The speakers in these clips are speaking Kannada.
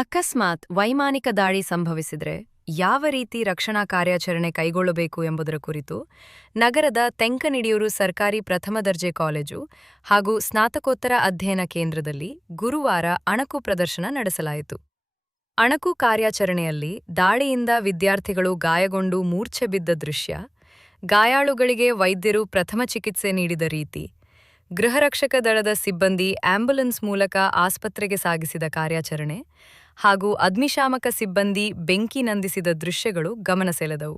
ಅಕಸ್ಮಾತ್ ವೈಮಾನಿಕ ದಾಳಿ ಸಂಭವಿಸಿದರೆ ಯಾವ ರೀತಿ ರಕ್ಷಣಾ ಕಾರ್ಯಾಚರಣೆ ಕೈಗೊಳ್ಳಬೇಕು ಎಂಬುದರ ಕುರಿತು ನಗರದ ತೆಂಕನಿಡಿಯೂರು ಸರ್ಕಾರಿ ಪ್ರಥಮ ದರ್ಜೆ ಕಾಲೇಜು ಹಾಗೂ ಸ್ನಾತಕೋತ್ತರ ಅಧ್ಯಯನ ಕೇಂದ್ರದಲ್ಲಿ ಗುರುವಾರ ಅಣಕು ಪ್ರದರ್ಶನ ನಡೆಸಲಾಯಿತು. ಅಣಕು ಕಾರ್ಯಾಚರಣೆಯಲ್ಲಿ ದಾಳಿಯಿಂದ ವಿದ್ಯಾರ್ಥಿಗಳು ಗಾಯಗೊಂಡು ಮೂರ್ಛೆ ಬಿದ್ದ ದೃಶ್ಯ, ಗಾಯಾಳುಗಳಿಗೆ ವೈದ್ಯರು ಪ್ರಥಮ ಚಿಕಿತ್ಸೆ ನೀಡಿದ ರೀತಿ, ಗೃಹರಕ್ಷಕ ದಳದ ಸಿಬ್ಬಂದಿ ಆಂಬ್ಯುಲೆನ್ಸ್ ಮೂಲಕ ಆಸ್ಪತ್ರೆಗೆ ಸಾಗಿಸಿದ ಕಾರ್ಯಾಚರಣೆ ಹಾಗೂ ಅಗ್ನಿಶಾಮಕ ಸಿಬ್ಬಂದಿ ಬೆಂಕಿ ನಂದಿಸಿದ ದೃಶ್ಯಗಳು ಗಮನ ಸೆಳೆದವು.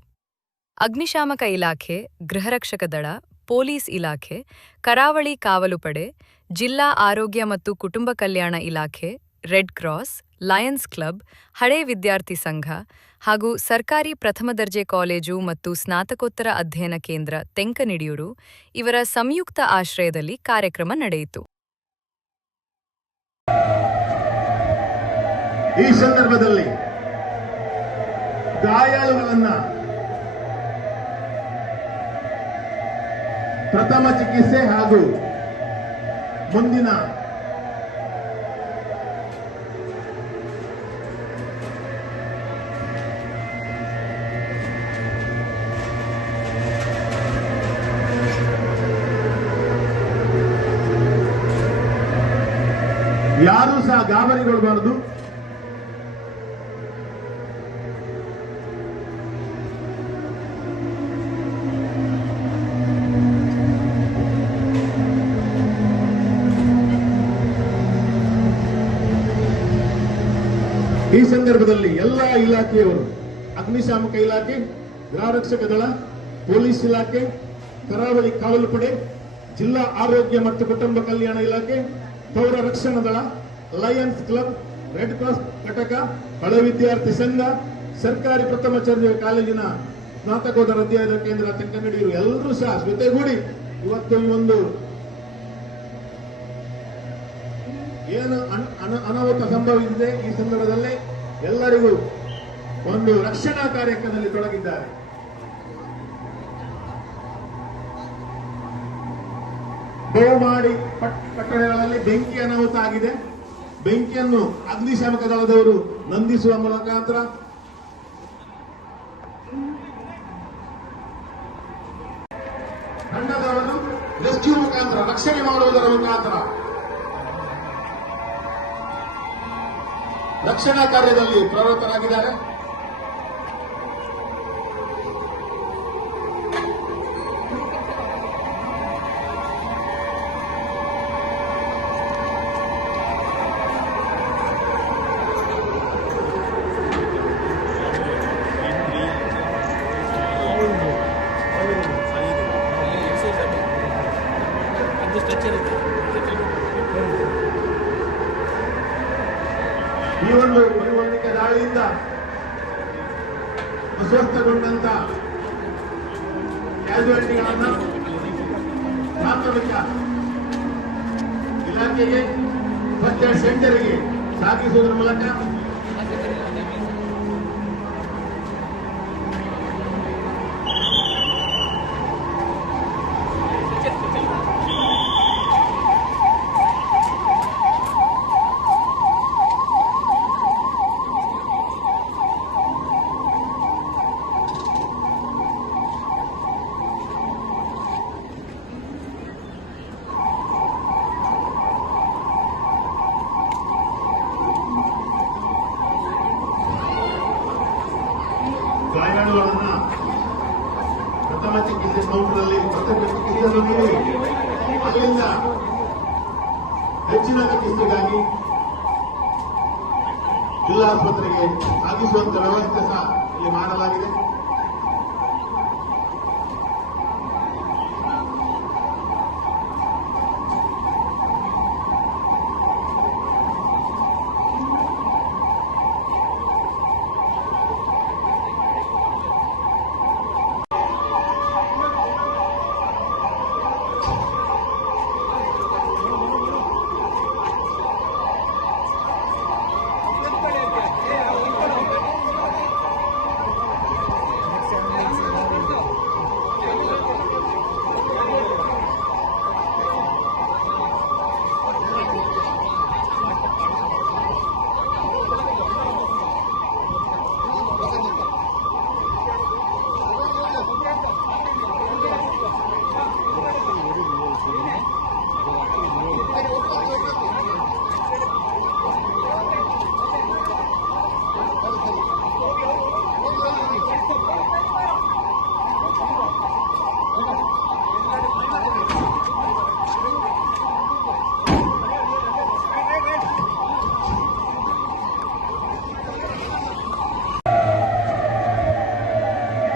ಅಗ್ನಿಶಾಮಕ ಇಲಾಖೆ, ಗೃಹರಕ್ಷಕ ದಳ, ಪೊಲೀಸ್ ಇಲಾಖೆ, ಕರಾವಳಿ ಕಾವಲು ಪಡೆ, ಜಿಲ್ಲಾ ಆರೋಗ್ಯ ಮತ್ತು ಕುಟುಂಬ ಕಲ್ಯಾಣ ಇಲಾಖೆ, ರೆಡ್ ಕ್ರಾಸ್, ಲಯನ್ಸ್ ಕ್ಲಬ್, ಹಳೇ ವಿದ್ಯಾರ್ಥಿ ಸಂಘ ಹಾಗೂ ಸರ್ಕಾರಿ ಪ್ರಥಮ ದರ್ಜೆ ಕಾಲೇಜು ಮತ್ತು ಸ್ನಾತಕೋತ್ತರ ಅಧ್ಯಯನ ಕೇಂದ್ರ ತೆಂಕನಿಡಿಯೂರು ಇವರ ಸಂಯುಕ್ತ ಆಶ್ರಯದಲ್ಲಿ ಕಾರ್ಯಕ್ರಮ ನಡೆಯಿತು. ಈ ಸಂದರ್ಭದಲ್ಲಿ ಗಾಯಾಳುಗಳನ್ನ ಪ್ರಥಮ ಚಿಕಿತ್ಸೆ ಹಾಗೂ ಮುಂದಿನ ಯಾರೂ ಸಹ ಗಾಬರಿಗೊಳ್ಳಬಾರದು. ಈ ಸಂದರ್ಭದಲ್ಲಿ ಎಲ್ಲ ಇಲಾಖೆಯವರು, ಅಗ್ನಿಶಾಮಕ ಇಲಾಖೆ, ಗೃಹರಕ್ಷಕ ದಳ, ಪೊಲೀಸ್ ಇಲಾಖೆ, ಕರಾವಳಿ ಕಾವಲು ಪಡೆ, ಜಿಲ್ಲಾ ಆರೋಗ್ಯ ಮತ್ತು ಕುಟುಂಬ ಕಲ್ಯಾಣ ಇಲಾಖೆ, ಪೌರ ರಕ್ಷಣಾ ದಳ, ಲಯನ್ಸ್ ಕ್ಲಬ್, ರೆಡ್ ಕ್ರಾಸ್ ಘಟಕ, ಹಳೆ ವಿದ್ಯಾರ್ಥಿ ಸಂಘ, ಸರ್ಕಾರಿ ಪ್ರಥಮ ದರ್ಜೆ ಕಾಲೇಜಿನ ಸ್ನಾತಕೋತ್ತರ ಅಧ್ಯಯನ ಕೇಂದ್ರ ತೆಂಕನಿಡಿಯೂರು ಎಲ್ಲರೂ ಸಹ ಜೊತೆಗೂಡಿ ಇವತ್ತು ಈ ಒಂದು ಏನು ಅನಾಹುತ ಸಂಭವಿಸಿದೆ ಈ ಸಂದರ್ಭದಲ್ಲಿ ಎಲ್ಲರಿಗೂ ಒಂದು ರಕ್ಷಣಾ ಕಾರ್ಯಕ್ರಮದಲ್ಲಿ ತೊಡಗಿದ್ದಾರೆ. ಬಹುಮಾಡಿ ಕಟ್ಟಡಗಳಲ್ಲಿ ಬೆಂಕಿ ಅನಾಹುತ ಆಗಿದೆ. ಬೆಂಕಿಯನ್ನು ಅಗ್ನಿಶಾಮಕ ದಳದವರು ನಂದಿಸುವ ಮುಖಾಂತರ ತಂಡದವರು ರೆಸ್ಕ್ಯೂ ಮುಖಾಂತರ ರಕ್ಷಣೆ ಮಾಡುವುದರ ಮುಖಾಂತರ ರಕ್ಷಣಾ ಕಾರ್ಯದಲ್ಲಿ ಪ್ರವೃತ್ತರಾಗಿದ್ದಾರೆ. ಈ ಒಂದು ವೈಮಾನಿಕ ದಾಳಿಯಿಂದ ಅಸ್ವಸ್ಥಗೊಂಡಂತ ಕ್ಯಾಸುಯಾಲಿಟಿಗಳನ್ನು ಪ್ರಾಥಮಿಕ ಇಲಾಖೆಗೆ ಫಸ್ಟ್ ಏಡ್ ಸೆಂಟರ್ಗೆ ಸಾಗಿಸುವುದರ ಮೂಲಕ ಗಾಯಾಳುಗಳನ್ನ ಪ್ರಥಮ ಚಿಕಿತ್ಸೆ ಕೌಂಟರ್ನಲ್ಲಿ ಪ್ರಥಮ ಚಿಕಿತ್ಸೆಯನ್ನು ನೀಡಿ ಅಲ್ಲಿಂದ ಹೆಚ್ಚಿನ ಚಿಕಿತ್ಸೆಗಾಗಿ ಜಿಲ್ಲಾಸ್ಪತ್ರೆಗೆ ಸಾಗಿಸುವಂತ ವ್ಯವಸ್ಥೆ ಸಹ ಇಲ್ಲಿ ಮಾಡಲಾಗಿದೆ.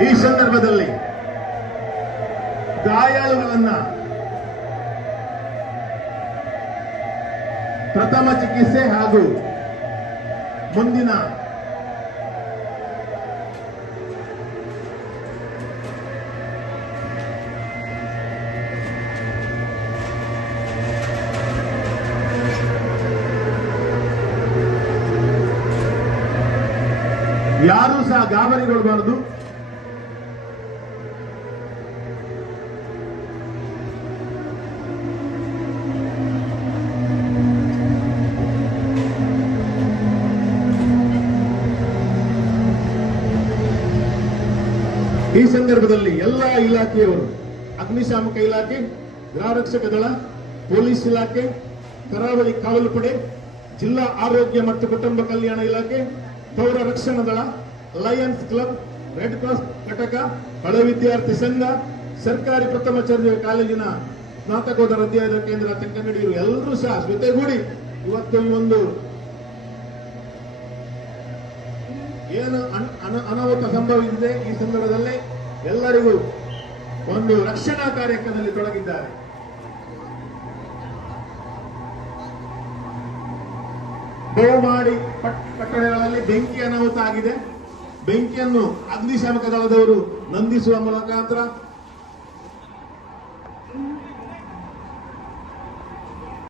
ಈ ಸಂದರ್ಭದಲ್ಲಿ ಗಾಯಾಳುಗಳನ್ನ ಪ್ರಥಮ ಚಿಕಿತ್ಸೆ ಹಾಗೂ ಮುಂದಿನ ಯಾರೂ ಸಹ ಗಾಬರಿಗೊಳ್ಳಬಾರದು. ಈ ಸಂದರ್ಭದಲ್ಲಿ ಎಲ್ಲ ಇಲಾಖೆಯವರು, ಅಗ್ನಿಶಾಮಕ ಇಲಾಖೆ, ಗೃಹರಕ್ಷಕ ದಳ, ಪೊಲೀಸ್ ಇಲಾಖೆ, ಕರಾವಳಿ ಕಾವಲು ಪಡೆ, ಜಿಲ್ಲಾ ಆರೋಗ್ಯ ಮತ್ತು ಕುಟುಂಬ ಕಲ್ಯಾಣ ಇಲಾಖೆ, ಪೌರ ರಕ್ಷಣಾ ದಳ, ಲಯನ್ಸ್ ಕ್ಲಬ್, ರೆಡ್ ಕ್ರಾಸ್ ಘಟಕ, ಹಳೆ ವಿದ್ಯಾರ್ಥಿ ಸಂಘ, ಸರ್ಕಾರಿ ಪ್ರಥಮ ದರ್ಜೆ ಕಾಲೇಜಿನ ಸ್ನಾತಕೋತ್ತರ ಅಧ್ಯಯನ ಕೇಂದ್ರ ತೆಂಕನಡಿಯರು ಎಲ್ಲರೂ ಸಹ ಜೊತೆಗೂಡಿ ಇವತ್ತು ಈ ಒಂದು ಏನು ಅನಾಹುತ ಸಂಭವಿಸಿದೆ ಈ ಸಂದರ್ಭದಲ್ಲಿ ಎಲ್ಲರಿಗೂ ಒಂದು ರಕ್ಷಣಾ ಕಾರ್ಯಕ್ರಮದಲ್ಲಿ ತೊಡಗಿದ್ದಾರೆ. ಬಹುಮಾಡಿ ಕಟ್ಟಡಗಳಲ್ಲಿ ಬೆಂಕಿ ಅನಾಹುತ ಆಗಿದೆ. ಬೆಂಕಿಯನ್ನು ಅಗ್ನಿಶಾಮಕ ದಳದವರು ನಂದಿಸುವ ಮುಖಾಂತರ